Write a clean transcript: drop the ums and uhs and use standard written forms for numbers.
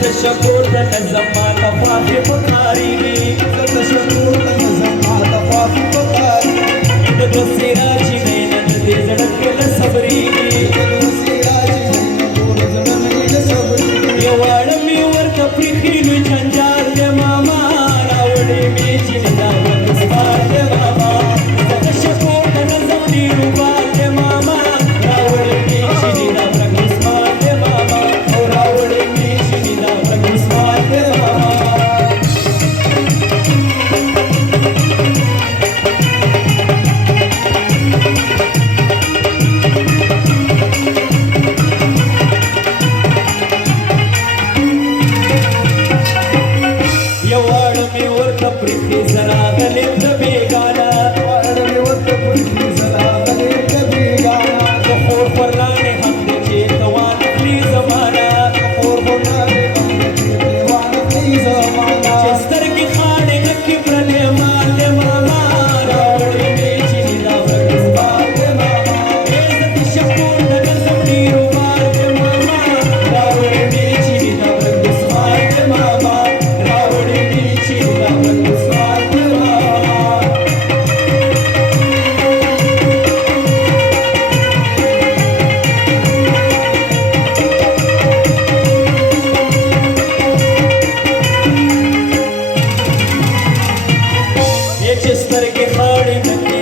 تشکر د نظم ماته خوښې پکارېږي زه تشکر د نظم ماته خوښې پکارېږي د دوستۍ راچې دی نه د دې زړه کې نه صبرېږي د دوستۍ راچې دی نه ټول زړه مې نه صبرېږي یو واړه مې ورته پرېښي لوی جنجال دی ماما راوړې مې چې دا ورته سپار دی ماما زه تشکر د نظم ډېر وبال دی ماما راوړې مې چې دا ورته سپار دی ماما او راوړې مې چې دا ورته سپار دی ماما یو واړه مې ورته پرېښي زه راغلم د بېګانه واړه مې ورته پرېښي زه راغلم د بېګانه د خور خورلاڼې هم دی چې ته وانخلي زمانه د خور خورلاڼې هم دی چې ته وانخلي زمانه چې سترګې خاڼې نکې پرلې مال دی ماما راوړې مې چې دا ورته سپار دی ماما زه تشکر د نظم ډېر وبال دی ماما راوړې مې چې دا ورته سپار دی ماما راوړې مې چې دا ورته سپار دی ماما چې سترګې خاڼې نکې